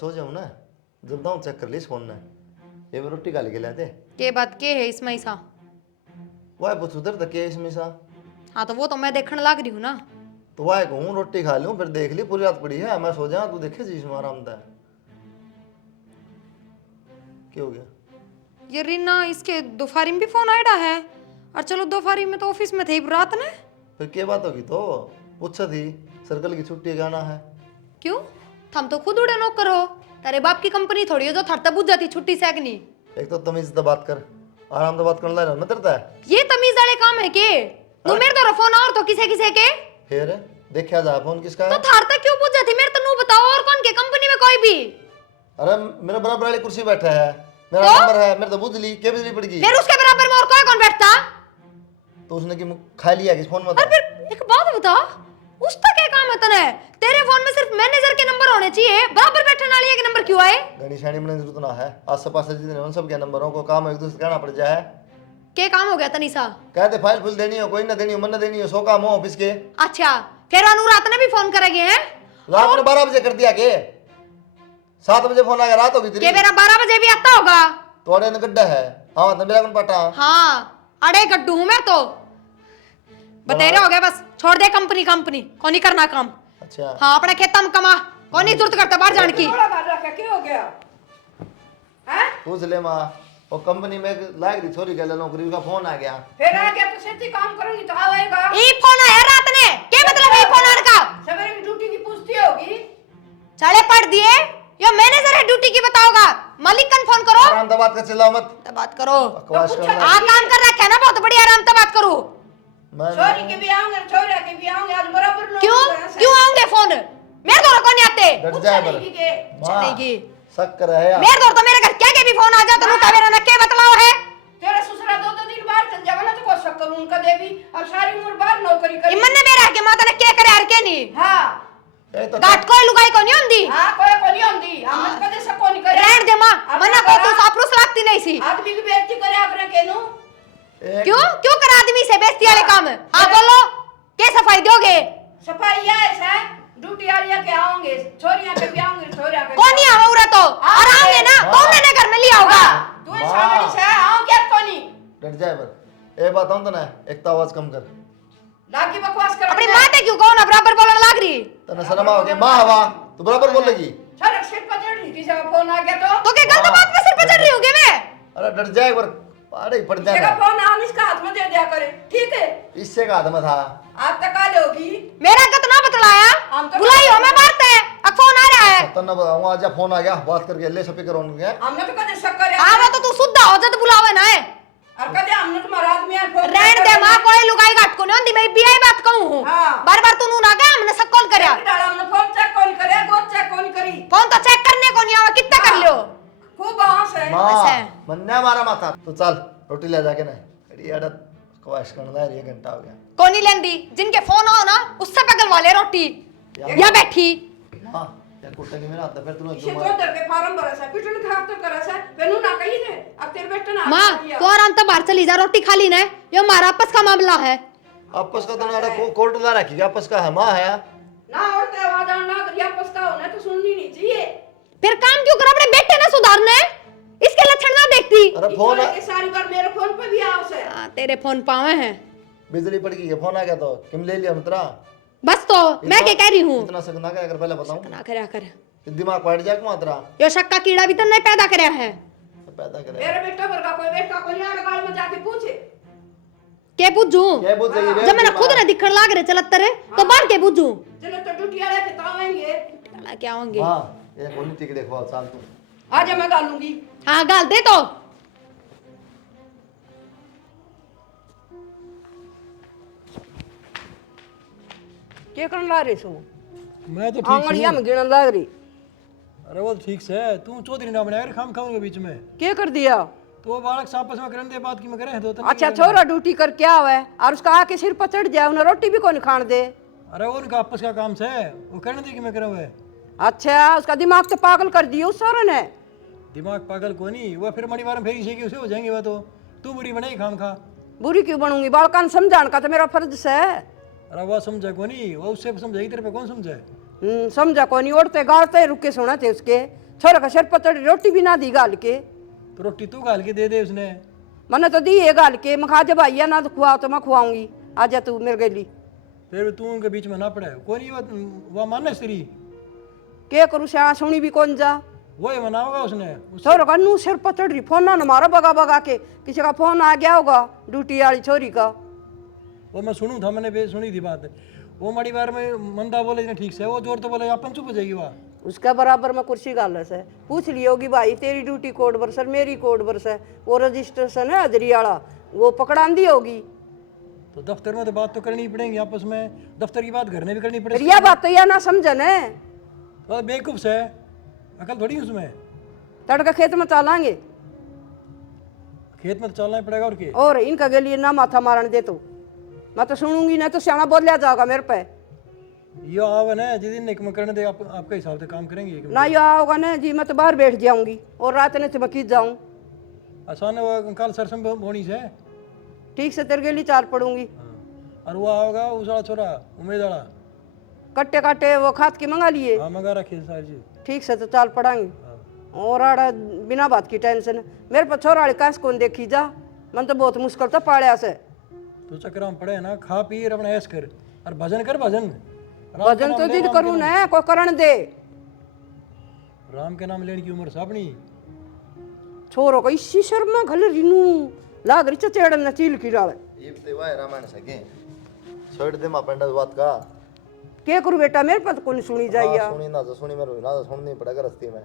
सो जाऊं ना, जब दाऊं चेक कर ली फोन ने। ये मैं रोटी खा के लाते के बात के है इसमें सा? वाह पूछ उधर तक के इसमें सा। हाँ तो वो तो मैं देखने लग रही हूँ ना। तो वाह कहूँ रोटी खा लूं फिर देख ली पूरी रात पड़ी है, मैं सो जाऊं तू देखे जी इसमें आराम था। क्या हो गया? ये रीना इसके दोपहरी में भी फोन आया है। और चलो दोपहरी में तो ऑफिस में थे रात ने। फिर क्या बात होगी? तो पूछा थी सर्कल की छुट्टी गाना है। क्यों? थम तो खुद उड़े नौकर हो। तेरे बाप की कंपनी थोड़ी है जो थरता बुझ जाती छुट्टी से अगनी। एक तो तमीज से बात कर, आराम से बात करना ना तरता है। ये तमीज वाले काम है के? तू मेरे तो फोन और तो किसे किसे के? फिर देखा जा फोन किसका है? तो थरता क्यों बुझ जाती मेरे तो नू बताओ और कौन के कंपनी में कोई भी? अरे मेरे बराबर वाली कुर्सी बैठा है, मेरा तो? नंबर है, मेरे तो बुझली क्या बिजली पड़ गई। फिर उसके बराबर में और कोई कौन बैठता? तो उसने की खा लिया किस फोन में? और फिर एक बात बता, उसका क्या काम है तने? तेरे फोन में सिर्फ मैनेजर के नंबर होने चाहिए, बराबर बैठने वाले के नंबर क्यों आए? घनी शानी बनने की जरूरत ना है, आस पास जितने उन सब के नंबरों को काम एक दूसरे कहना पड़ जाए। क्या काम हो गया तनीसा? कहते फाइल फुल देनी हो, कोई ना देनी हो, मन ना देनी हो, सो काम हो ऑफिस के। अच्छा फिर अनुरात ने भी फोन करेंगे हैं? रात में 12 बजे कर दिया के 7 बजे फोन आ गया, रात होगी के तेरी। मेरा 12 बजे भी आता होगा। तोड़े न गड्ढा है। हाँ तो मेरा कौन पटा? हाँ अड़े गड्ढू हूं मैं तो। बतेरे हो गए बस, छोड़ दे कंपनी कंपनी को नहीं करना काम। अच्छा हाँ अपने खेता में कमा, कौन नहीं जरूरत करता बाहर जाने की। क्या हो गया है? पूछ ले माँ, वो कंपनी में लायक थी छोरी के लिए नौकरी का फोन आ गया। फिर आ गया तो सच्ची काम करूंगी तो आएगा। ई फोन आया रात ने, क्या मतलब ई फोन आने का? सवेरे की ड्यूटी की पूछती होगी। साले पढ़ दिए, ये मैनेजर है ड्यूटी की बताओगा। मालिक कन फोन करो। आराम से बात कर, चिल्लाओ मत। तो बात करो। बकवास तो करना। हाँ काम कर रखा है ना बहुत बढ़िया, आराम से बात करो। छोरी के भी आऊंगे, छोरा के भी आऊंगे, आज बराबर लोग क्यों हैं, क्यों आऊंगे फोन? मेरे दौर को नहीं आते। डट पूछा जाए नहीं पर। कि चलेगी। शक्कर है यार। मेरे दौर तो मेरे घर क्या के भी फोन आ जाओ तो मुका मेरा नक्के बतलाओ है। तेरा ससुरा 2 दिन बाहर चल जावा ना तो को शक्कर उनका देवी अब सारी उम्र बाहर नौकरी करी। इमन ने मेरा के माता ने क्या करे हर के नहीं। हां ए तो गाट कोई लुगाई को नहीं होंदी। हां कोई को नहीं होंदी, हम कदे सको नहीं करे। रहन दे मां, मना को तो सापरुस लगती नहीं सी। आदमी की बेइज्जती करे आपने केनु। क्यों क्यों कर आदमी से बेइज्जती वाले काम? हां बोलो, क्या सफाई दोगे? सफाई ऐसा ड्यूटी आलिया के आओगे, छोरियां के भी आऊंगे, छोरियां के कौन नहीं आवा उरा तो आराओगे ना, कौन ने घर में लिया होगा? तू सामने से आओ क्या कोनी डट जाए पर। ए बताऊं तो ना, एक तो आवाज कम कर। लागी बकवास कर। अपनी मां ते क्यों कहो ना बराबर बोलने लग रही? तने शर्म आओगे मां हवा तू बराबर बोल लगी। सर सिर पर चढ़ रही किसी का फोन आ गया तो क्या गलत बात पे सिर पे चढ़ रही होगी मैं? अरे डट जाए पर, अरे पड़ किसी का जाए। फोन आने इसका हाथ में दे दिया करे, ठीक है? इससे का हाथ में था। आप तक आ होगी। मेरा कितना बतलाया? हम तो बुलाई हो मैं बात है, अब फोन आ रहा है। तन्ना बताऊंगा, आज फोन आ गया, बात करके ले स्पीकर ऑन किया। हमने तो कदे शक करे। आवा तो तू शुद्ध हो जद बुलावे ना है। और कदे हमने तुम्हारा आदमी है फोन रहन दे मां, कोई लुगाई घाट को नहीं होंदी, मैं बीआई बात कहूं हूं। हाँ। बार-बार तू नू ना क्या हमने सब कॉल करया। डाला हमने फोन चेक कौन करे, गोद चेक कौन करी। फोन तो चेक करने को नहीं आवा, कितना कर लियो? खूब आंस है। मां ऐसा है। मन्ना मारा माथा तू चल रोटी ले जाके ना। अरे यार क्वाश करना है, ये घंटा हो गया। कौन नहीं लेंदी, जिनके फोन हो ना उससे पगल वाले रोटी या बैठी। हां या कोटा के मेरा हाथ फिर तूने इसे तो डर के फार्म भरा सा, पिटन खराब तो करा सा, बेनू ना कही थे। अब तेरे बेटे ना मां तू आराम तो बाहर चली जा, रोटी खा ली ना, ये हमारा आपस का मामला है। आपस का तो ना कोर्ट ला रखी, आपस का है मां है ना। और ते आवाज आना करिया पछताओ ना तो सुननी नहीं चाहिए। फिर काम क्यों कर अपने बेटे ने सुधारना है, इसके लक्षण ना देखती। अरे फोन के सारी बार मेरे फोन पे भी आओ से। तेरे फोन पावे हैं। बिजली पड़ गई है, फोन आ गया तो किम ले लिया मित्रा। बस तो मैं क्या कह रही हूँ, इतना शक ना कर, अगर पहले बताऊं ना करया कर। दिमाग पड़ जाए मात्रा यो शक का कीड़ा भी तो नहीं पैदा करया है। पैदा करे। मेरे बेटा पर का कोई बेटा को नहीं आ गाल में जाके पूछे। के पूछूं? क्या पूछ रही है? जब मैंने खुद ने दिखण लाग रहे चलत रे तो बाहर के पूछूं? चलो तो ड्यूटी वाले के तावेंगे। क्या होंगे? हां ये कोनी टिक देखो साल तू। आज मैं गालूंगी। हाँ गाल दे तो। के करन ला रे सो? मैं तो ठीक आंगड़िया में गिणन लाग रही। अरे वो ठीक से है, तू चौधरी ना बनाया खाम खाऊंगे बीच में। के कर दिया? तो वो बालक आपस में करने दे बात की में करे तो अच्छा छोरा ड्यूटी करके आवे और उसका आके सिर पर चढ़ जाए, उन्हें रोटी भी कौन खान दे। अरे वो उनका आपस का काम से वो करने दे कि मैं करे हुए। अच्छा उसका दिमाग तो पागल कर दिया उस सारे ने। दिमाग पागल को नहीं, वो फिर मणिवार में फेरी शेकी उसे हो जाएंगे। वो तो तू बुरी बनाई खाम खा। बुरी क्यों बनूंगी? बालकान समझाने का तो मेरा फर्ज है। अरे वो समझा को नहीं, वो उससे समझाएगी, तेरे पे कौन समझाए? समझा को नहीं, उड़ते गाड़ते रुके सोना थे उसके। छोरा का सिर पतड़ रोटी भी ना दी गाल के। तो रोटी तू गाल के दे दे उसने। मैंने तो दी है गाल के, मैं खा जब आइया ना तो खुआओ तो मैं खुआऊंगी, आ जा तू मेरे गली। फिर तू उनके बीच में ना पड़े, कोई नहीं वो माने श्री क्या करूँ श्याँ सुनी भी कौन जा। वही मना होगा उसने छोरा का नू सिर पतड़ रही, फोन ना मारा बगा बगा के, किसी का फोन आ गया होगा ड्यूटी वाली छोरी का। वो मैं सुनू था, मैंने सुनी थी बात। वो मड़ी बार में मंदा बोले इतने ठीक से, वो जोर तो बोले अपन चुप हो जाएगी वहाँ। उसका बराबर में कुर्सी गालस है, पूछ ली होगी भाई तेरी ड्यूटी कोड वर्ष है मेरी कोड वर्ष है, वो रजिस्ट्रेशन है हजरी वाला वो पकड़ांदी होगी। तो दफ्तर में तो बात तो करनी ही पड़ेगी आपस में, दफ्तर की बात घर में भी करनी फिर पड़ेगी। यह बात तो यह ना समझन है, तो बेवकूफ से अकल थोड़ी उसमें। तड़का खेत में चालांगे, खेत में तो चलना ही पड़ेगा और क्या। और इनका के लिए ना माथा मारने दे तो मैं तो सुनूंगी, नहीं तो सियाना बोल लिया जाएगा मेरे पे। यो आवन है जिस दिन एक में करने दे आपके हिसाब से काम करेंगे। ना यो होगा ना जी, मैं तो बाहर बैठ जाऊंगी और रात ने तो मैं की जाऊं। आसान है वो कल सरसम होनी से। ठीक से तेरे के लिए चार पड़ूंगी। और वो होगा उस वाला छोरा उम्मीद वाला, कट्टे काटे वो खाद के मंगा लिए। हाँ मंगा रखे सारी चीज। ठीक से तो चाल पड़ांगे। और आड़ा बिना बात की टेंशन मेरे पर छोरा वाली काश कौन देखी जा, मन तो बहुत मुश्किल था पाड़िया से। तो चक्कर में पड़े ना, खा पी अपना ऐश कर और भजन कर भजन। भजन तो जिद करूँ ना कोई करण दे। राम के नाम लेने की उम्र से अपनी। छोरो को इसी शर्मा घल रिनू लाग रही चेड़ न चील की डाल। ये ते वाय रामायण सके छोड़ दे मा पंडा बात का। के करूँ बेटा मेरे पर कौन सुनी जाइया। सुनी ना तो सुनी मेरे ना तो सुननी पड़ेगा रस्ते में,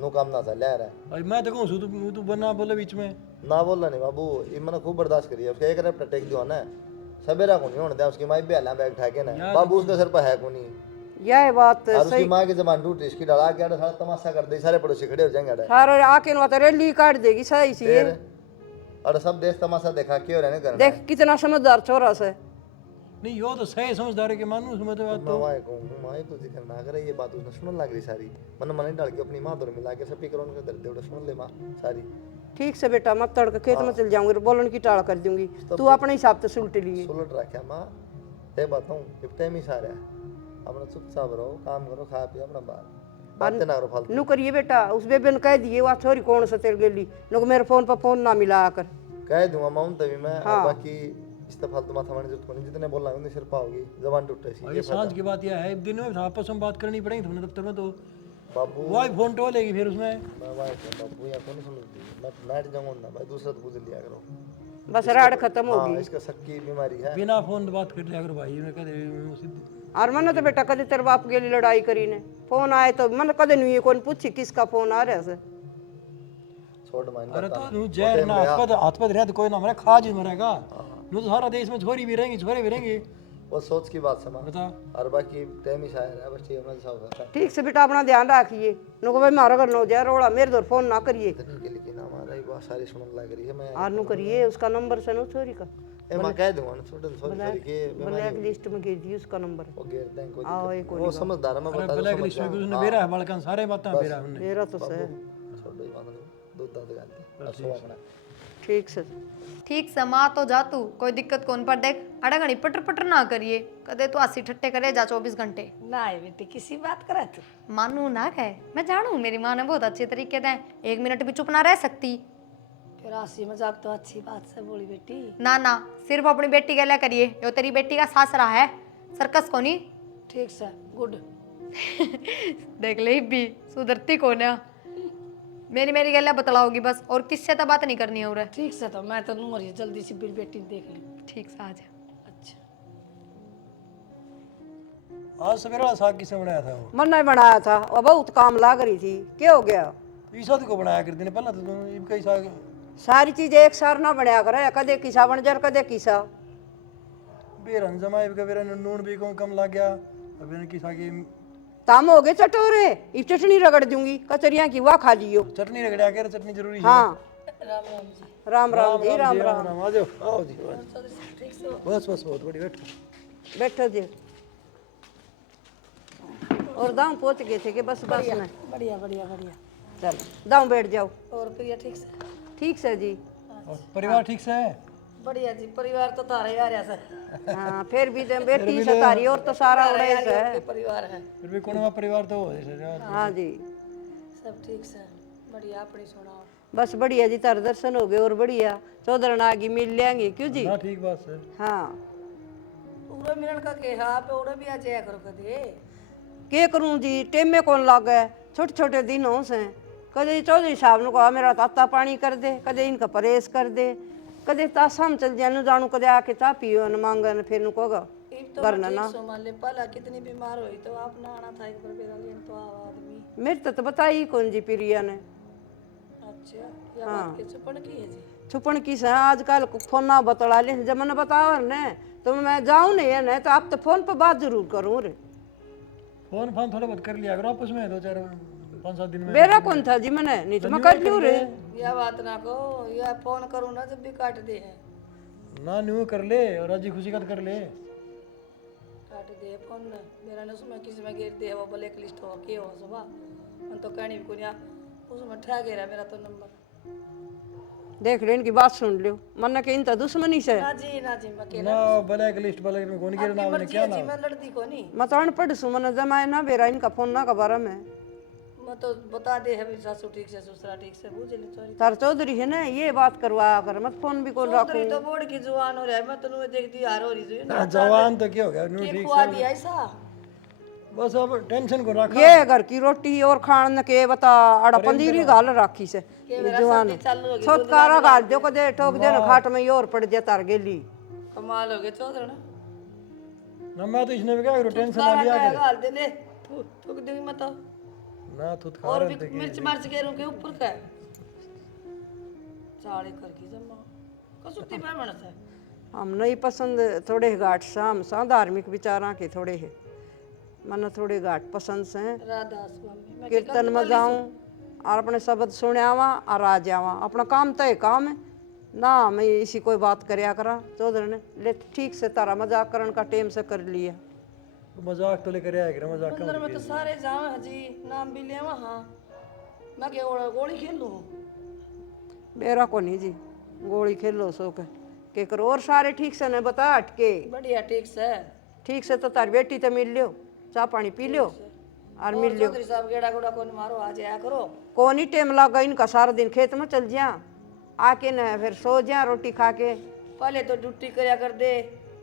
नु काम ना चल रहा है। अरे मैं तो कहूँ तू बना बोले बीच में ना बोलना नहीं बाबू, ये मैंने खूब बर्दाश्त करी है। उसका एक रैप्टर टेक दिया ना सवेरा को नहीं होने दिया, उसकी माई भी हला बैग उठा के ना बाबू उसके सर पर है को नहीं। यह बात और उसकी सही। माँ की जबान टूट इसकी डाला के सारा तमाशा कर दे, सारे पड़ोसी खड़े हो जाएंगे। सारे आके न तो रैली काट देगी सही सी। फिर और सब देश तमाशा देखा क्यों रहने करना। देख कितना समझदार छोरा से। नहीं यो तो सही समझदार है कि मानू उसमें तो बात तो। माँ को माँ तो जिक्र ना करे, ये बात उसने सुनने लग रही सारी। मन डाल के अपनी माँ दोनों मिला के सभी करोड़ के दर्द उड़े सुन ले माँ सारी। ठीक से बेटा मैं तड़के खेत में चल जाऊंगी, बोलन की टाल कर दूंगी, तू अपने हिसाब से सुलट लिए। सुलट रखा माँ ये बताऊँ टाइम ही सारा है, अपना चुपचाप रहो, काम करो, खा पिया अपना बातें ना करो फालतू। नु करिए बेटा उस बेबे ने कह दिए वह छोरी कौन सा तेरे गेली नुक मेरे फोन पर फोन ना मिला कर कह दूंगा माउन तभी मैं। हाँ। और बाकी इस तो फालतू माथा मारने जरूरत नहीं, जितने बोलना है उतनी सिर पाओगी, जबान टूटे सी। ये सांझ की बात यह है, दिन में आपस में बात करनी पड़ेगी तुमने दफ्तर में। तो बाबू वही फोन टो लेगी फिर उसमें। बाबू या कौन सुनती, मैं नाट जाऊंगा ना भाई, दूसरा तो पूछ लिया करो। बस राड खत्म हाँ, होगी। इसका शक की बीमारी है। बिना फोन बात कर लिया करो भाई, मैं कहते और मैंने तो बेटा कदे तेरे बाप के लिए लड़ाई करी ने, फोन आए तो मन कदे नहीं कौन पूछी किसका फोन आ रहा है। छोड़ मान अरे तो नू जहर ना हाथ पद रहे तो कोई ना मरे, खा जी मरेगा। नू तो सारा देश में छोरी भी रहेंगी छोरे भी रहेंगे। वो सोच की बात समा बता और बाकी टाइम ही शायर है, बस ठीक है सब होता है। ठीक से बेटा अपना ध्यान रखिए, नुको भाई मारा कर नो जाए रोड़ा मेरे दौर फोन ना करिए। इतनी के लिए ना हमारा ही बहुत सारी सुनने लग रही है। मैं और नु करिए उसका नंबर से नो छोरी का ए मैं कह दूंगा ना छोटे सॉरी के ब्लैक लिस्ट में गिर दिए उसका नंबर। वो घेर दें कोई आओ एक दिक्कत। वो समझदार है, मैं अरे बता ब्लैक लिस्ट में उसने बेरा है बालकन सारे बातें बेरा हमने। मेरा तो से छोड़ दो बात नहीं, दूध दाद गालते और सो अपना ठीक से। ठीक से माँ तो जा तू, कोई दिक्कत कौन पर देख अड़ा घड़ी पटर पटर ना करिए, कदे तू 80 ठट्टे करे जा 24 घंटे ना है बेटी किसी बात करा तू। मानू ना कहे, मैं जानू मेरी माँ ने बहुत अच्छे तरीके से 1 मिनट भी चुप ना रह सकती। फिर हंसी मजाक तो अच्छी बात से बोली बेटी। ना ना सिर्फ अपनी बेटी के लिए करिए, यो तेरी बेटी का सासरा है सर्कस को नहीं। ठीक से गुड। देख ले भी सुधरती कौन है, मेरी गला बतलाओगी बस, और किससे तो बात नहीं करनी है। और ठीक से तो मैं तो नूर ही जल्दी से बिल बेटी ने देख ली। ठीक से आ जा। अच्छा आज सवेरा साग किसने बनाया था वो? मन नहीं बनाया था और बहुत काम लाग रही थी, क्या हो गया। ईसा को बनाया कर देने पहला तो तुम इनका साग सारी चीजें एक सार ना बनया करे, कदे किसा बन जार कदे किसा। बेरन जमाई का बेरन नून भी कम लग गया। अब इनकी किसा की ताम हो गए चटोरे, ये चटनी रगड़ दूंगी कचरिया की, वाह खा लियो। चटनी रगड़ा के चटनी जरूरी है। हाँ राम राम जी। राम राम जी राम राम। आ जाओ आओ जी बस बस बहुत बड़ी बैठ बैठो जी। और दाम पहुंच गए थे कि बस बस में। बढ़िया बढ़िया बढ़िया। चल दाम बैठ जाओ। और प्रिया ठीक से। ठीक से जी। और परिवार ठीक से है? बढ़िया जी, परिवार तो तारा ही आ रहा से। हाँ फिर भी तो बेटी सतारी और तो सारा उड़े से है। परिवार है। फिर भी कोणवा परिवार तो हो जैसे हाँ जी सब ठीक से बढ़िया अपनी सुनाओ। बस बढ़िया जी, तार दर्शन हो गए और बढ़िया चौधरन आगे मिल लेंगे क्यों जी। ना ठीक बात है। हाँ उरे मिलन का के हाँ पे उरे भी आ जाया करो कदे। के करूं जी, टेम में कौन लागे, छोटे छोटे दिनों से कदे चौधरी साहब ने कहा मेरा ताता पानी कर दे, कदे इनका परहेज कर दे, कदे तासाम चल जाए जानू, कदे आके चा पियो न मांगन फिर नु कहोगा एक तो करना ठीक ना। सो मान ले पहला कितनी बीमार हुई तो आप ना आना था एक बार बेरा लेन तो आवा आदमी। मेरे तो बताई कौन जी प्रिया ने। अच्छा या बात के चुपड़ की है जी। छुपन की से आजकल फोन ना बतला ले, जब मैंने बताओ ने तो मैं जाऊं नहीं है ना, तो आप तो फोन पर बात जरूर करूं रे। फोन फोन थोड़ा बहुत कर लिया करो आपस में, 2-4-5-7 दिन में। बेरा कौन था जी, मैंने नहीं तो मैं कर लूं रे। या बात ना को या फोन करूँ ना जब भी काट दे है। ना न्यू कर ले और राजी खुशी का कर ले। काट दे फोन ना मेरा ना उसमें किसी में गिर दे वो ब्लैक लिस्ट हो के हो सुबह मन तो कहनी भी कुनिया उसमें ठा गया मेरा तो नंबर। देख ले इनकी बात सुन लियो, मन के इन तो दुश्मनी से ना जी मैं के ना ब्लैक लिस्ट ब्लैक में कौन गिर ना मर्जी क्या है ना। जी मैं लड़ती को नहीं। मैं तो अनपढ़ सु, मन जमाए ना बेरा इनका फोन ना का बारे में। मैं तो बता दे है भी सासू ठीक से ससुरा ठीक से बुझ ले चोरी। तार चौधरी है ना, ये बात करवा कर मत फोन भी कौन चौधरी रखूं। तो बोर्ड की जुबान हो रहा है मैं तो नुए देखती हार हो रही जो ना जवान तो क्या हो गया न्यू के ठीक खुआ से। दिया ऐसा। बस अब टेंशन को रखा। ये घर की रोटी और खान के बता अड़ा पंजीरी गाल राखी से जवान छुटकारा गाल दो कदे ठोक दे ना खाट में और पड़ जाए तार गेली। कमाल हो गया चौधरी ना। ना मैं तो इसने भी क्या करूं, टेंशन ना सारा लिया क्या कर। गाल दे ले ठोक दूंगी मैं तो। ना तू खा और रहे भी मिर्च मर्च के के ऊपर का है। चाड़े करके जमा कसुती पे मनस है। हम नहीं पसंद थोड़े घाट शाम सा धार्मिक विचारा के थोड़े है, मन थोड़े घाट पसंद से राधा स्वामी मैं कीर्तन में जाऊं और अपने शब्द सुनावा और आ जावा, अपना काम तय काम है ना। मैं इसी कोई बात करया करा चौधरी ने ले ठीक से तारा मजाक करन का टेम से कर लिया। मजाक तो लेकर आया कर, मजाक अंदर में तो सारे जावे हजी नाम भी लेवा हां मैं के गोली खेल लूं। मेरा को नहीं जी, गोली खेलो सो के करो और सारे ठीक से ने बता अटके बढ़िया ठीक से ठीक से तो तार बेटी तो मिल लियो, चाह पानी पी लियो और मिल लियो। चौधरी साहब गेड़ा गुड़ा कौन मारो आ जाया करो। कौन ही टेम लगा इनका, सारा दिन खेत में चल जा आके न फिर सो जा रोटी खा के। पहले तो ड्यूटी करया कर दे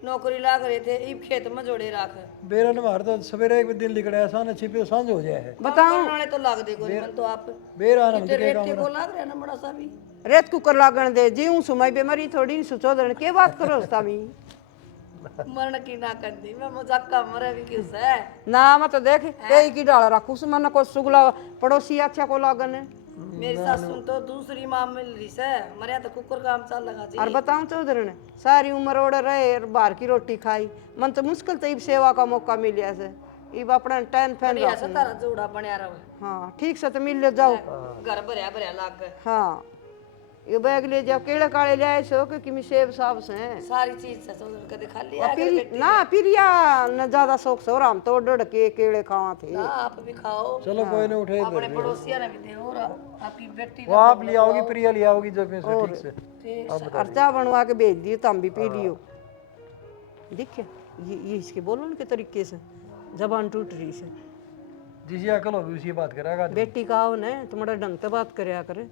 नौकरी लाग रहे थे इब खेत में जोड़े राख। बेरा ने मार तो सवेरे एक दिन लिखड़ा है साने छिपे सांझ हो जाए है। बताऊं वाले तो लाग दे कोई मन तो आप बेरा ना इतने रेत के को लाग रहा है ना बड़ा सा भी। रेत कुकर लागण दे जीऊं सुमाई बेमारी थोड़ी नहीं सुचोदन के बात करो तामी मरण की ना कर दी मैं मजाक का मरे भी किस है ना मत देख कई की डाल रखू से मन को सुगला पड़ोसी अच्छा को लागन है। मेरी सासू तो दूसरी माँ मिल रही से मरे तो कुकर काम चल लगा जी। और बताऊं चौधरी ने सारी उम्र ओढ़ रहे और बाहर की रोटी खाई, मन तो मुश्किल तो इब सेवा का मौका मिलिया से इब अपना टैन फैन बढ़िया से तारा जोड़ा बनया रहो। हाँ ठीक से तो मिल ले जाओ। घर भरया भरया लाग गए हाँ ये बैग ले जाओ, केले काले ले आए सो कि किमी सेब साब से सारी चीज से चौधरी कदे खा लिया ना पिरिया न ज्यादा शौक से और हम तो डड़ के केले खावा थे। ना आप भी खाओ चलो कोई नहीं उठे अपने पड़ोसिया ने भी दे और आपकी बेटी वो आप ले आओगी, प्रिया ले आओगी जब में से ठीक से। और चाह बनवा के भेज दियो तो हम भी पी लियो। देखिए ये इसके बोलो के तरीके से जबान टूट रही से। जिसी अकल होगी उसी बात करेगा। बेटी का हो न तुम्हारा ढंग से बात करया करे,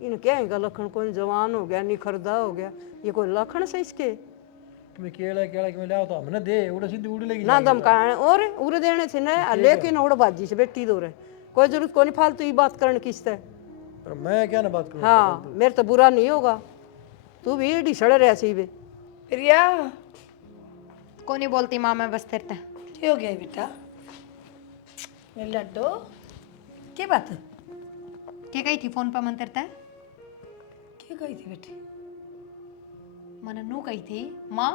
इन क्या है लखन कौन जवान हो गया निखरदा हो गया, ये कोई लखन से इसके तुम्हें केला केला के में ले आओ तो हमने दे उड़ा सीधी उड़ लेगी ना दम का और उरे देने से न लेकिन उड़ बाजी से बेटी दो रहे कोई जरूरत कोई नहीं फालतू ये बात करने किसते। पर मैं क्या ना बात करूं। हाँ मेरे तो बुरा नहीं होगा, तू भी डी सड़ रहा सी बे। प्रिया को नहीं बोलती माँ मैं बस तेरते क्या हो गया बेटा मेरे लड्डू क्या बात है क्या कही थी फोन पर मन तेरते क्या कही थी बेटी। मैंने नू कही थी माँ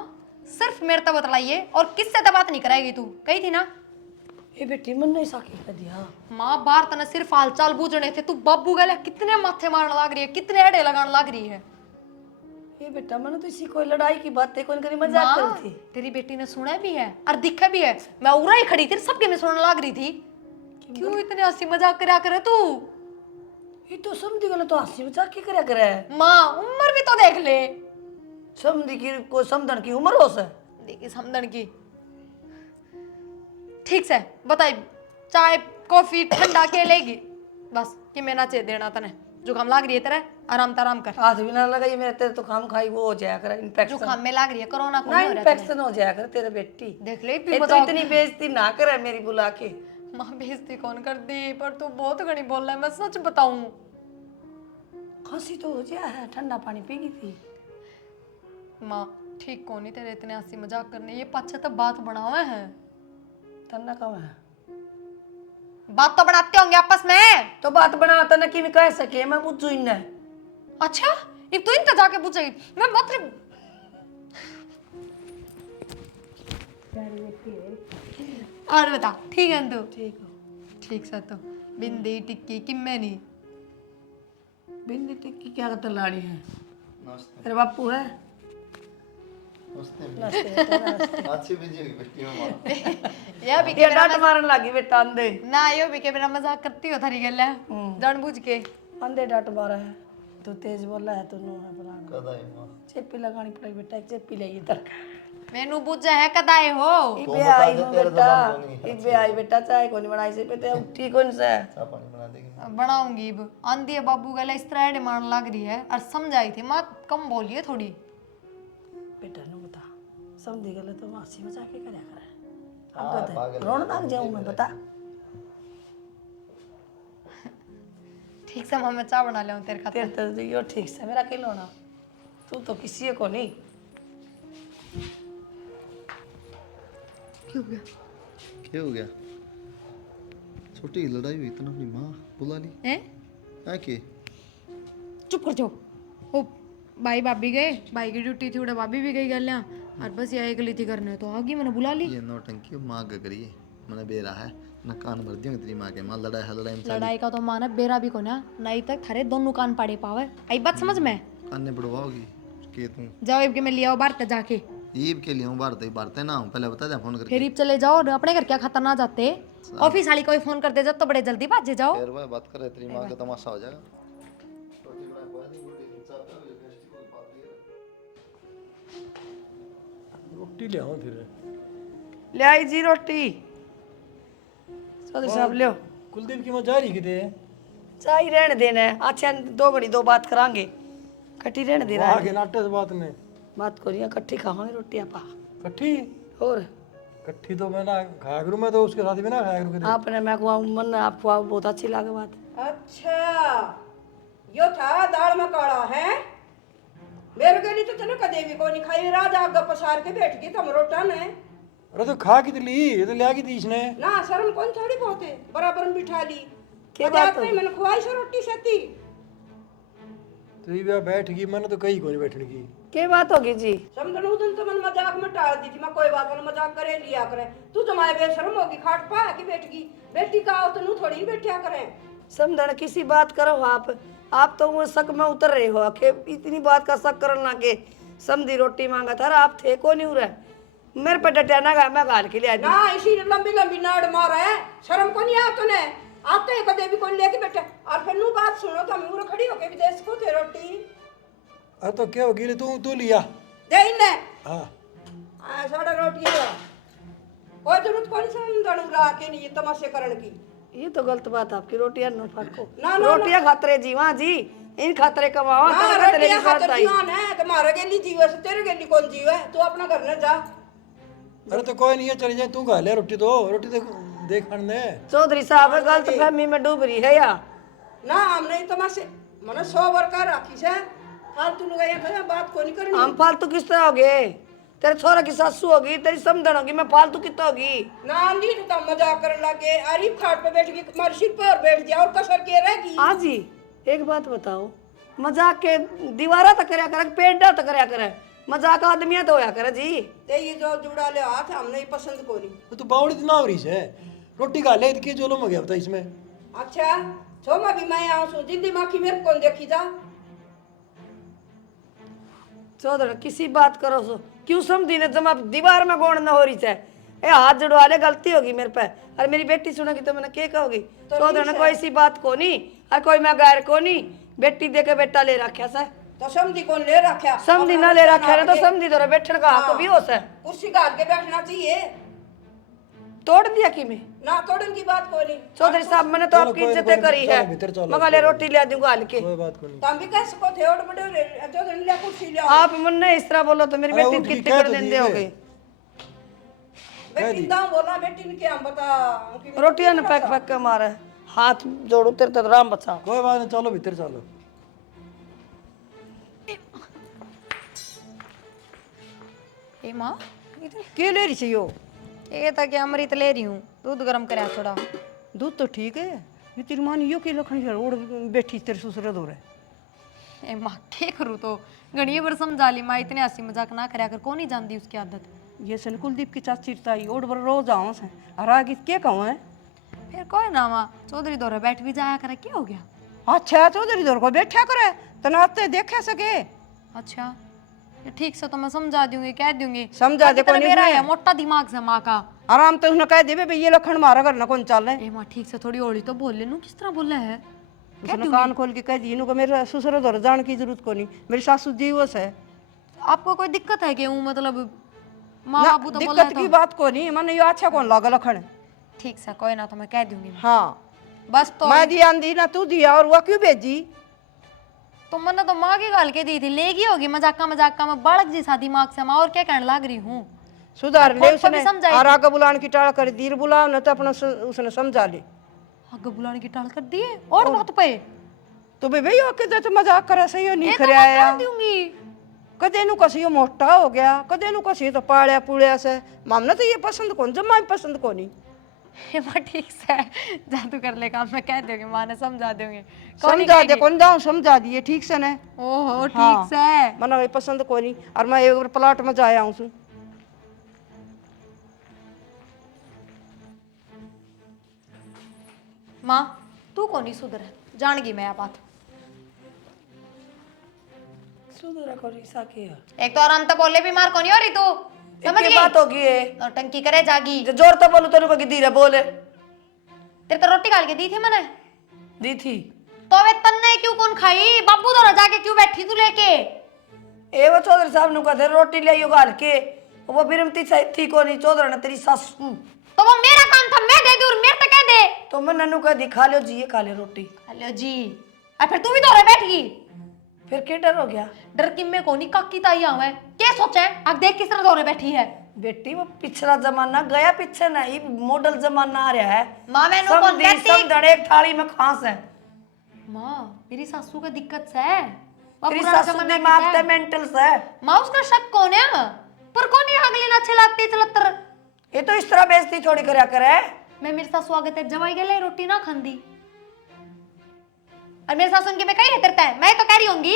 सिर्फ मेरे तब बतलाइए और किससे तो बात नहीं कराएगी तू, कही थी ना। ये बेटी मन नहीं साकी कर दिया माँ बाहर तने सिर्फ हालचाल बूझने थे, तू बाबू गले कितने माथे मारने लग रही है, कितने अड़े लगाने लग रही है। ये बेटा मैंने तो इसी कोई लड़ाई की बातें कौन करी मजाक माँ, कर थी। तेरी बेटी ने सुना भी है और दिखा भी है, मैं उरा ही खड़ी थी सबके में सुनने लग रही थी। क्यों इतने हंसी मजाक करा करे तू। ये तो समझी गलो तो हंसी मजाक की करया करे। माँ उम्र भी तो देख ले, समझी की को समझन की उम्र हो से देखी समझन की। ठीक से बताई चाय कॉफी ठंडा के लेगी बस कि मैं ना चे देना तने जुकाम लाग रही है तेरे आराम कर हाथ भी ना लगाइए मेरे, तेरे तो खाम खाई वो हो जाया कर इन्फेक्शन। जुकाम में लाग रही है कोरोना को ना नहीं हो रहा है इन्फेक्शन हो जाया कर तेरे बेटी। देख ले ये तो इतनी बेइज्जती ना करे मेरी बुला के। माँ बेइज्जती कौन कर दी पर तू बहुत घनी बोल रहा है मैं सच बताऊं खांसी तो हो जाया है, ठंडा पानी पी गई थी। माँ ठीक कौन ही तेरे इतने हंसी मजाक करने ये पाछे तो बात बनावे हैं ठंडा कब है बात तो बनाते होंगे आपस में तो बात बनाता ना कि मैं कह सके मैं पूछू इन्हें। अच्छा ये तू इनका जाके पूछेगी मैं मतलब और बता ठीक है तू ठीक सा तो बिंदी टिक्की किम्मे नहीं भिंडी टिक्की क्या करते लाड़ी है नमस्ते तेरे बापू है नमस्ते अच्छी बिजी हुई बेटी में ये भी ये डांट मारन लगी बेटा अंधे ना यो भी के मेरा मजाक करती हो थारी गल है जानबूझ के अंधे डांट मारा है। तू तेज बोला है, तू नो है पुराना कदा है मां चेपी लगानी पड़ेगी बेटा, एक चेपी ले इधर मैनू बुझा है कदाए हो इबे आई हो बेटा, इबे आई बेटा चाय कोनी बनाई से बेटे उठी कौन सा चाय पानी बना देगी बनाऊंगी अब आंधी है बाबू गला इस तरह डिमांड लग रही है और समझाई थी माँ कम बोलिए थोड़ी बेटा नु बता समझी गले तो हंसी मजाक के करया करे हाँ, अब पागल तो रोन लग जाऊं मैं बता। ठीक से मैं चाय बना ले तेरे खातिर तेरे तो यो ठीक से मेरा किलो ना तू तो किसी को नहीं। क्या हो गया छोटी लड़ाई हुई इतना अपनी माँ बुला ली हैं के चुप कर जाओ ओ भाई भाभी गए भाई की ड्यूटी थी उड़ा भाभी भी गई गल और बस ये एक ली थी करने तो आगी मैंने बुला ली ये नौटंकी माँ का करिए मैंने बेरा है ना कान भर दियो तेरी माँ के माँ लड़ाई है लड़ाई में लड़ाई का तो माना बेरा भी को ना नहीं तक थारे दोनों कान पाड़े पावे आई बात समझ में कान बढ़वाओगी के तू जाओ इब के मैं लिया बाहर जाके ईब के लिए हूँ बारते ना हूँ पहले बता दे फोन करके फिर ईब चले जाओ और अपने घर क्या खतर ना जाते ऑफिस वाली कोई फोन कर दे जब तो बड़े जल्दी भाजे जाओ फिर भाई बात करे तेरी माँ का तमाशा हो जाएगा रोटी ले आओ फिर ले आई जी रोटी चौधरी साहब लियो कुलदीप की मां जा रही किते चाय रहने देना है अच्छा दो घड़ी दो बात करांगे कट्टी रहने देना है आगे नाटे से बात में बात करिए कट्ठी खावांगे रोटी आपा कट्ठी और कट्ठी तो मैं ना खाया करूं मैं तो उसके साथ भी ना खाया करूं किते आपने मैं खुआऊं मन आप खुआओ बहुत अच्छी लगे बात। अच्छा यो था दाल में काला है मेरे के लिए तो तने कदे भी कोनी खाई राज आग पसार के बैठ गई तुम रोटा ने अरे तो खा कित ली ये तो लिया की थी इसने ना शर्म कौन थोड़ी बहुत है बराबर में बिठा ली क्या मजाक बात नहीं मैंने खुआई से रोटी सेती तो ये भी बैठ गई मैंने तो कहीं को नहीं बैठने की क्या बात होगी जी समझ लो दिन तो मैंने मजाक में टाल दी थी मैं कोई बात मैंने मजाक करे लिया करे तू तो माए बेशरम होगी खाट पा की बैठ गई बेटी का हो तो नू थोड़ी बैठा करे समझण किसी बात करो आप तो वो शक में उतर रहे हो कि इतनी बात का शक करन लगे समझी रोटी मांगा था आप थे को नहीं उरे मेरे पे डटिया ना मैं गाल के लिए ना इसी लंबी लंबी नाड़ मार है शर्म को नहीं आ तूने आते ही कदे भी कोई लेके बैठे और फिर नू बात सुनो तो मैं खड़ी होके विदेश को थे रोटी अरे तो क्या होगी तू लिया दे इन्ने हाँ साढ़ा रोटी है कोई जरूरत कौन समझण रहा के नहीं तमाशे करण की ये तो गलत बात आपकी रोटियां न फाको ना, ना, रोटियां खातरे जीवा जी इन खातरे कमावा ना तेरे खातरे रोटियां की बात खातर आई जीवन है तुम्हारे गेली जीव है तेरे गेली कौन जीव है तू अपना घर न जा अरे तो कोई नहीं है चली जाए तू खा ले रोटी तो देख दे चौधरी साहब गलत फहमी में डूब रही है या ना हम नहीं तमाशे मने 100 वर्कर राखी से फालतू लुगाइया खया बात को नहीं करनी हम फालतू किस तरह होगे तेरे छोरा की सासू होगी तेरी समझन होगी मैं फालतू कितना होगी ना ली तो मजाक करने लगे अरीब खाट पे बैठ गई तुम्हारी सिर पे और बैठ गया और कसर के रहेगी हाँ जी एक बात बताओ मजाक के दीवारा तक करया करे पेड़ तक करया करे मजाक आदमिया तो होया करे जी ते ये जो जुड़ा ले हाथ हम नहीं पसंद को नहीं तो बावड़ी इतना हो रही है रोटी खा ले के जोलो में गया बता इसमें अच्छा छोमा भी मैं आऊं सु जिंदी माखी मेरे कौन देखी जा चौधरी किसी बात करो सो क्यों समझी ने जमा दीवार में गोण न हो रही है ए हाथ जुड़वा ले गलती होगी मेरे पे और मेरी बेटी सुनेगी तो मैंने क्या कहोगी चौधरी ने कोई सी बात को नहीं और कोई मैं गैर को नहीं बेटी दे के बेटा ले रखा सा तो समझी कौन ले रखा समझी ना ले रखा है तो समझी तो बैठने का हक भी हो सा कुर्सी का आगे बैठना चाहिए तोड़ दिया कि मैं ना तोड़न की बात कोई नहीं। चौधरी साहब मैंने तो आपकी इज्जतें करी है मगर ले रोटी ले दूंगा हल्के कोई बात को नहीं। तुम भी कह सको थे और बड़े जो दिन ले कुर्सी ले आप मन ने इस तरह बोलो तो मेरी बेटी कितनी कर देंदे होगे बेटी दाम बोला बेटी ने क्या हम बता उनकी रोटियां ने पैक पैक के मारे हाथ जोड़ू तेरे तक राम बचा कोई बात नहीं, चलो भीतर चलो। ए माँ के ले रही छी यो? ये तक अमृत ले रही हूँ, दूध गर्म करा थोड़ा। दूध तो ठीक है, ये तेरी माँ यो के लखन है ओढ़ बैठी तेरे ससुर दो रे। ए माँ क्या करूँ तो घड़ी बार समझा ली माँ, इतने हंसी मजाक ना करा कर, कौन नहीं जानती उसकी आदत। ये सन कुलदीप की चाची ताई ओढ़ बर रोज आओ से और आगे के कहूँ है? फिर कोई ना माँ, चौधरी दौरे बैठ भी जाया करे, क्या हो गया। अच्छा चौधरी दौर को बैठा करे तनाते देखे सके। अच्छा ये ठीक से तो मैं समझा दूंगी, कह दूंगी। समझा दे, बाकी कोई तेरा मेरा नहीं है मोटा दिमाग से माँ का। आराम तो उसने कह दे ये लखन मारा करना कौन चल ए माँ ठीक से थोड़ी ओढ़ी तो बोल ले नू, किस तरह बोला है। उसने कान खोल के कह दी इनको मेरे ससुर दौर जाने की जरूरत को नहीं, मेरी सासू जीवस है। आपको कोई दिक्कत है कि हूँ मतलब माँ ना, बाबू तो बोला दिक्कत की बात को नहीं, मैंने यो अच्छा कौन लगा लखन। ठीक से कोई ना, तो मैं कह दूंगी। हाँ बस तो मैं दिया दी ना तू दिया और वो क्यों भेजी? तो मैंने तो माँ की गाल के दी थी, लेगी होगी मजाका मजाका में बालक जी सा दिमाग से माँ, और क्या कहने लग रही हूँ। सुधार ले खुद को भी उसने समझाई और आगे बुलान की टाल कर दीर बुलाओ न तो अपना उसने समझा ले। आगे बुलाने की टाल कर दिए और बात पे तो भाई यो के तो मजाक करे सही हो नहीं ये तो करे मैं आया कह दूंगी। कदे नु कसी यो मोटा हो गया, कदे नु कसी तो पाड़या पुड़या से मामना तो ये पसंद कौन जमा पसंद को नहीं। हे माँ ठीक से जादू कर ले काम, मैं कह दूंगी, माँ ने समझा दूंगी। समझा दे कौन दाऊं समझा दिए ठीक से ने। ओहो ठीक हाँ। से। मना ये पसंद को नहीं और मैं एक बार प्लाट में जाया हूँ। माँ तू कौन ही सुधर है, जान गई मैं यह बात। सुधरा को रिसा किया एक तो आराम तो बोले बीमार कौन ही हो रही तू, समझ इतनी गई। बात होगी है और टंकी करे जागी। जो जोर तो बोलू तेरे को धीरे बोले तेरे तो रोटी खाल के दी थी मैंने। दी थी तो वे तन्ने क्यों कौन खाई, बाबू तो जाके क्यों बैठी तू लेके। ए वो चौधरी साहब ने कहा रोटी ले आइयो गाल के, वो बिरमती थी को नहीं चौधरी ने तेरी सासू। तो वो मेरा काम था, मैं दे दूं, मेरे तो कह दे। तो मैं नन्नू कह दी खा लो जी, ये खा ले रोटी। हेलो जी, और फिर तू भी दौरे बैठ गई। फिर क्या डर हो गया? डर कि मैं कोनी काकी ताई आऊं है, क्या सोचा है अब देख किस तरह दौरे बैठी है। बेटी वो पिछला जमाना गया, पीछे नहीं मॉडल जमाना आ रहा है। माँ मैंने सब कौन दी, कहती। सब धड़े एक थाली में खास है। माँ मेरी सासू का दिक्कत से है, वो तेरी पुराना सासू जमाना की दिमाग है। ते मेंटल से। माँ उसका शक कौन है, पर कौन है अगले ना चलाते चलतर। ये तो इस तरह बेइज्जती थोड़ी करया करे। मैं मेरी सासू आगे ते जवाई गले रोटी ना खांदी, और मेरी सासू की मैं कही है तेरता है, मैं तो कह रही होंगी।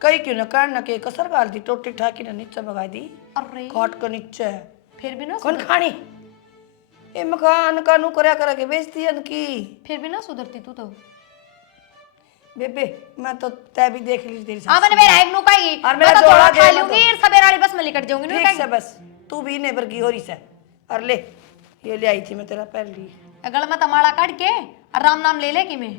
कई क्यों न करना के कसर गाल दी, टोटी ठाकी ने नीचे भगा दी, अरे खाट के नीचे। फिर भी ना कौन खानी ये मकान का नु करया करे के बेइज्जती की। फिर भी ना सुधरती तू तो। बेबे मैं तो तय भी देख ली तेरी हाँ मैंने मेरा एक नु कही, और मेरा मैं तो जोड़ा थोड़ा खा दे लूंगी और सवेरे वाली बस में लिकट जाऊंगी। ठीक से बस तू भी नेबर की हो रही से। और ले ये ले आई थी मैं तेरा पहली अगल में तमाड़ा काट के और राम नाम ले ले कि मैं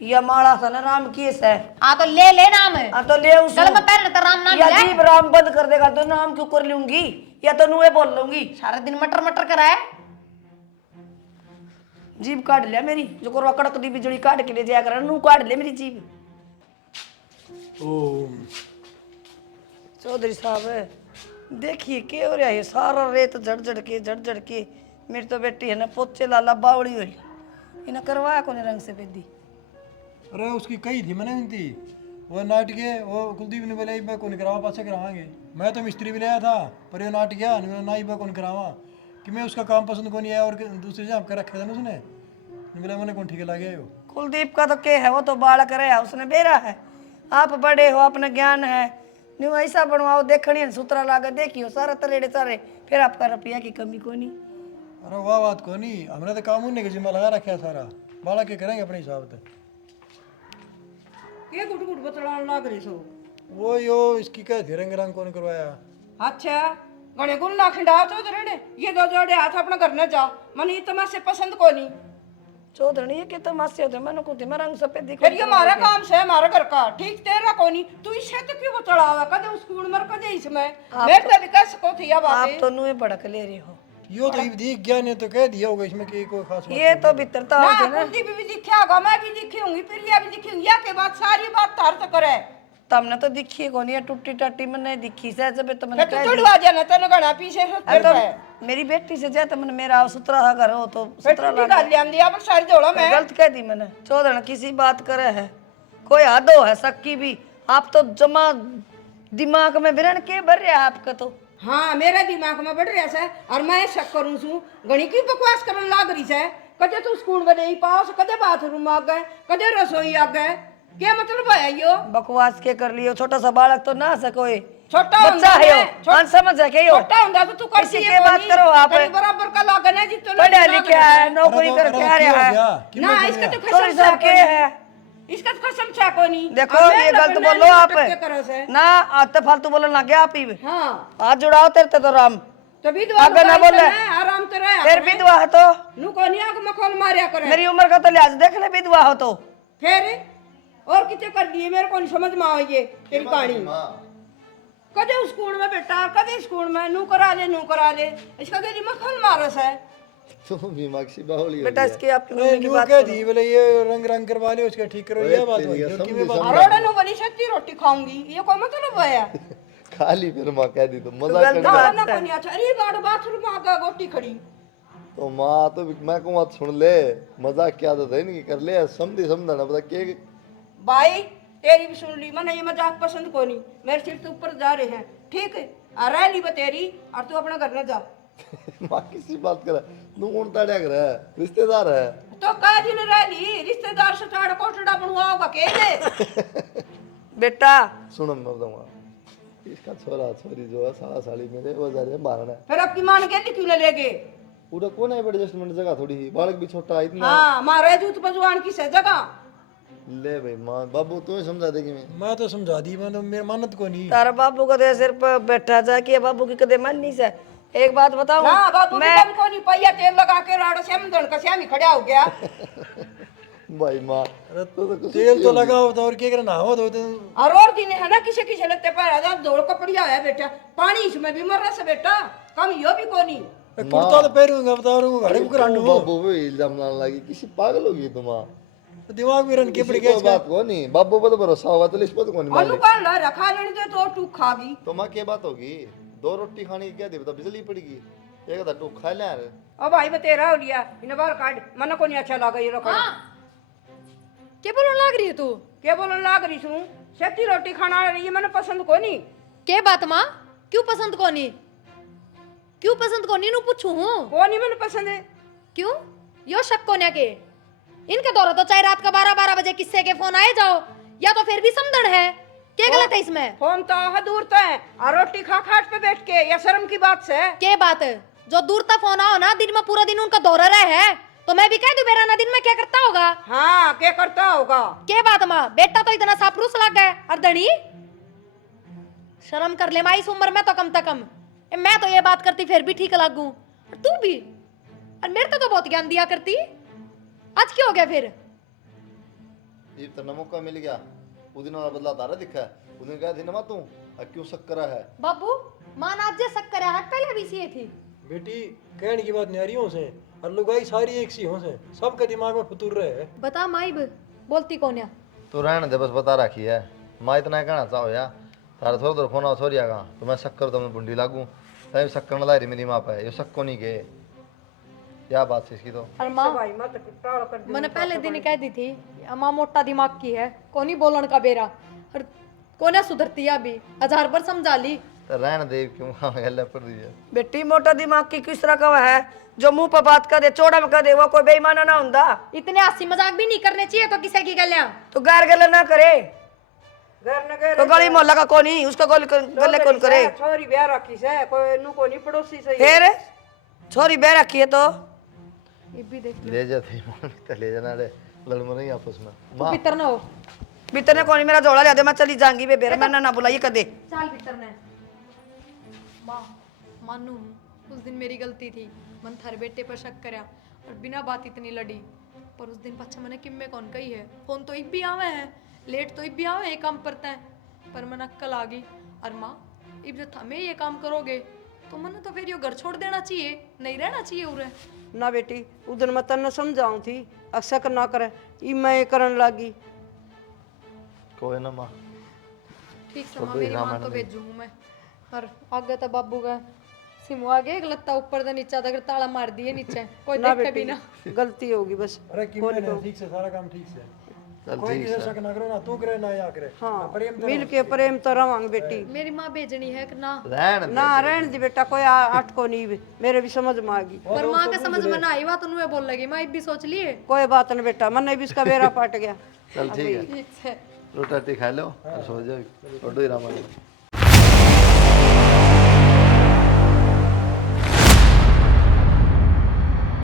या माड़ा सा ना राम की है। आ तो ले ले नाम है, हाँ तो ले उस गल में पैर तो राम नाम या ले। जीभ राम बंद कर देगा तो नाम क्यों कर लूंगी, या तो नुए बोल लूंगी। सारा दिन मटर मटर कराए। जीभ काट लिया मेरी, जो को कड़क दी बिजली काट के ले जाया कर, नू काट ले मेरी जीभ। ओम चौधरी साहब देखिए क्या हो रहा है, सारा रेत झड़ झड़ के मेरी तो बेटी है ना पोचे लाला बावड़ी हुई, इन्हें करवाया कौन रंग से बेदी। अरे उसकी कही थी मैंने थी वो नाट के, वो कुलदीप ने बोला इबा कौन करावा, पाछे करावांगे। मैं तो मिस्त्री भी लाया था पर ये नाट गया ना इबा कौन करावा कि मैं उसका काम पसंद को नहीं आया और दूसरे जगह कर रखा था ना उसने, बोला मैंने कौन ठीक लगे हो। कुलदीप का तो क्या है, वो तो बालक रहा उसने बेरा है। आप बड़े हो, अपना ज्ञान है, नहीं ऐसा बनवाओ देखनी सुतरा लागे देखियो सारा तरेड़े सारे, फिर आपका रुपया की कमी को नहीं। अरे वाह बात को नहीं, हमने तो काम उन्हें के जिम्मा लगा रखा है सारा, बाला के करेंगे अपने हिसाब से। के गुट गुट बतलान लाग रही सो। वो यो इसकी क्या थी रंग रंग कौन करवाया। अच्छा गणे गुल ना खिंडा तो रे ये दो जोड़े हाथ अपना घर न जा, मन ये तमाशे पसंद को नहीं। चौधरी ये के तमाशे होते मैंने को मैं रंग सफेद दिखो। फिर ये हमारा काम से हमारा घर का ठीक तेरा को नहीं, तू इसे तो क्यों बतलावा, कदे उस कूड़ मर कदे इसमें मैं तो भी कह सको थी या आप बात। तो नुए भड़क ले रहे हो। यो तो दिख गया ने तो कह दिया होगा इसमें कि कोई खास बात ये तो भीतरता ना होती ना कुलदीप भी दिखा होगा, मैं भी दिखी होंगी, प्रिया भी दिखी होंगी, या के बाद सारी बात तार तो करे। तमने तो दिखी को नहीं टूटी टाटी मैंने दिखी से जब तो मैंने फिर तो चढ़वा जाना तेन घना पीछे से अरे तो मेरी बेटी से जाए तो मैंने मेरा सुतरा सा घर हो तो सुतरा टूटी गाल लिया दिया पर सारी जोड़ा मैं गलत कह दी मैंने चौधरी किसी बात करे है कोई हद हो है सक्की भी आप तो जमा दिमाग में बिरन के भर रहा है आपका तो हाँ मेरे दिमाग में बढ़ रहा है और मैं शक करूं छू घणी की बकवास करने लाग रही है। कदे तू स्कूल में नहीं पास, कदे बाथरूम आ गए, कदे रसोई आ गए, क्या मतलब है यो? बकवास के कर लियो छोटा सा बालक तो ना सकोए छोटा बच्चा है यो समझ है के यो छोटा होता तो तू किसी करती के बात करो आप बराबर का लागन है जितना पढ़ा लिखा है नौकरी करके आ रहा है ना इसका तो तो खसम सब के है इसका तो खसम चा को नहीं। देखो ये गलत बोलो आप ना आते फालतू बोलने लग गया आप ही हाँ हाथ जुड़ाओ तेरे तो राम तो विधवा अगर ना बोले आराम तो रहे फिर विधवा है तो नु को नहीं आंख मखौल मारिया करे मेरी उम्र का तो लिहाज देख ले विधवा हो तो फिर और कितने कर दिए मेरे को नहीं समझ में आई ये तेरी कहानी। कदे स्कूल में बेटा कदे स्कूल में नू करा ले इसका तेरी मखौल मारस है। तुम भी माक्सी बाहुली बेटा इसकी आपकी नहीं मम्मी की न्यू बात कह दी बोले ये रंग करवा लियो उसका ठीक करो ये बात हुई और किਵੇਂ बात अरोड़ा नु बनी सच्ची रोटी खाऊंगी ये कोई मतलब है? खाली फिर माँ कह दी तो मजा गलत कर बात ना को नहीं अच्छा अरे गाड़ बाथरूम में आगा गोटी खड़ी तो माँ तो मैं कहूँ बात सुन ले मजाक क्या तो है नहीं कर ले समझी समझना पता के भाई तेरी भी सुन ली मैंने ये मजाक पसंद को नहीं, मेरे सिर से ऊपर जा रहे हैं ठीक है आ रहा ली तेरी और तू अपना घर न जा। माँ किसी बात कर तू कौन ताड़िया कर रिश्तेदार है तो कह दिन रह ली रिश्तेदार से ताड़ कोटड़ा बनवा होगा के दे बेटा सुनो मैं बताऊंगा इसका छोरा छोरी जो है साला साली मेरे वो जा रहे हैं मारना है फिर आपकी मान के क्यों न लेगे? पूरा कौन है एडजस्टमेंट जगह थोड़ी बालक भी छोटा इतना हाँ मारे जूत बजवान की से जगह ले भाई माँ बाबू तू ही समझा देगी मैं तो समझा दी मैं तो मेरी मानत को नहीं तारा बाबू का तो सिर पर बैठा जा कि बाबू की कदे मन नहीं से एक बात बताऊं ना बाबू मैं को नहीं पहिया तेल लगा के राड़ से हम का श्यामी खड़ा हो गया भाई माँ अरे तो कुछ तेल तो लगाओ तो और क्या करना हो तो और दिन है ना किसी किसी लगते पर आजा दौड़ कपड़िया है बेटा पानी इसमें भी मर रहा से बेटा कम यो भी को नहीं कुर्ता तो पहनूंगा बता रहा हूँ घड़े को करांडू बाबू भी इल्जाम लाने लगी किसी पागल होगी तुम दिमाग में रन के पड़ कोई बात को नहीं बाबू पर तो भरोसा होगा तो इस पर तो कौन मान ले अनुपान ला रखा लेने दे तो टूक खागी तो माँ क्या बात होगी दो रोटी खाने की क्या दे बता बिजली पड़ेगी एक था टूक खा ले यार ओ भाई बतेरा हो लिया इन बार काट मन को नहीं अच्छा लगा ये रखा क्या बोलने लग रही है तू? क्या बोलन लाग रही छू सेती रोटी खाना ये मैंने पसंद को नहीं। के बात माँ क्यों पसंद कोनी? क्यों पसंद कोनी नु पूछू हूँ को नहीं मैंने पसंद है क्यों यो शक कोन्या के इनके दौरा तो चाहे रात का 12-12 बजे किससे के फोन आए जाओ या तो फिर भी समझण है क्या गलत है इसमें? फोन तो है दूर तो है और रोटी खा खाट पे बैठ के या शर्म की बात से के बात है जो दूर तक फोन आओ ना दिन में पूरा दिन उनका दौरा रहे है तो मैं भी कह दूं मेरा ना दिन में क्या करता होगा? हाँ क्या करता होगा के बात माँ बेटा तो इतना सापरूस लग गए और धनी शर्म कर ले माँ इस उम्र में तो कम से कम मैं तो ये बात करती फिर भी ठीक लगू और तू भी और मेरे तो बहुत ज्ञान दिया करती आज क्या हो गया फिर? ये तो ना मौका मिल गया उस दिन वाला बदला तारा दिखा है उस दिन कहा थी ना तू क्यों शक्कर है बाबू माँ आज जे शक्कर है पहले भी सी थी बेटी कहने की बात न्यारियों से और लुगाई सारी एक सी हो से सबके दिमाग में फतूर रहे है बता माई बोलती कौन है? तो रहने दे बस बता रखी है माँ इतना कहना चाहो यार तारा थोड़ा देर फोन आओ छोरिया का तो मैं शक्कर तो मैं बुंडी लागू तभी शक्कर लाई रही मेरी माँ पे ये शक्को नहीं के क्या बात है इसकी तो और माँ भाई मत टाल कर दी मैंने पहले दिन कह दी थी अम्मा मोटा दिमाग की है कोनी बोलन का बेरा और कोने सुधरती है अभी 1000 बार समझा ली तो रहने दे क्यों गल पड़ रही है बेटी मोटा दिमाग की किस तरह का है जो मुंह पर बात कर दे चौड़ा में कर दे वो कोई बेईमाना ना हुंदा इतने हंसी मजाक भी नहीं करने चाहिए तो किसी की गलियां तो गार गले ना करे घर न घर तो गली मोहल्ला का कौन ही उसका गले कौन करे छोरी ब्याह रखी से कोई नु को नहीं पड़ोसी से फिर छोरी बह रखी है तो ये भी देख ले जाते तो ले जाना रे लड़ मरेंगे आपस में तू भीतर ना हो भीतर ने कौन मेरा जोड़ा लिया दे मैं चली जाऊंगी बेबेर मैंने ना बुलाई कदे चाल भीतर ने माँ मानू उस दिन मेरी गलती थी मन थारे बेटे पर शक करया और बिना बात इतनी लड़ी पर उस दिन पच्छा मैंने किम में कौन कही है फोन तो एक भी आवे है लेट तो एक भी आवे एक काम करता है पर मन अक्कल आ गई और माँ इब जो थमे ये काम करोगे तो मैंने तो फिर यो घर छोड़ देना चाहिए, नहीं रहना चाहिए उरे। ना बेटी उधर मैं तन्ने समझाऊं थी अक्सर ना करे ई मैं करन लागी। कोई ना माँ, ठीक से माँ, मेरी माँ तो भेजू हूँ मैं। और आगे तो बाबू का सिमू आगे एक लत्ता ऊपर से नीचा तक ताला मार दिए नीचे, कोई ना देखे भी बेटी ना। गलती होगी बस। अरे कि मैंने ठीक से सारा काम ठीक से चल कोई ठीक किसी शक ना करे, ना तू करे ना या करे। हाँ प्रेम मिल के प्रेम तो रवांग बेटी। मेरी माँ भेजनी है कि ना, रहन दे। ना रहन दी बेटा कोई आठ को नहीं मेरे भी समझ में आ गई। पर माँ के समझ में ना आई बात, उन्हें बोल लगी मैं भी सोच लिए। कोई बात नहीं बेटा मन भी इसका बेरा पाट गया। चल ठीक है, ठीक है। रोटी खा लो और सो जाओ, रोटी रामा।